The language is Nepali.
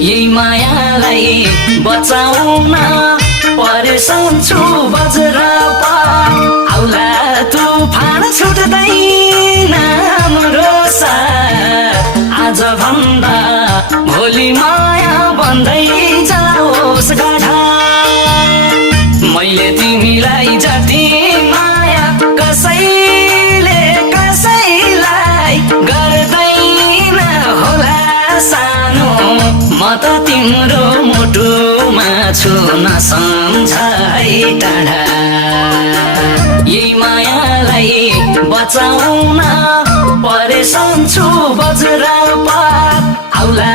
यही मायालाई बचाउन परेशान छु वज्रपात आउला तुफान छुट्दैन हाम्रो साथ आज भन्दा भोलि माया बन्दै जाओस् गाढा मैले तिमीलाई जति माया कसैले कसैलाई गर्दैन होला सानो म त तिम्रो मुटुमा छु नसम्झाइ टाढा यही मायालाई बचाउन परेशान छु वज्रपात आउला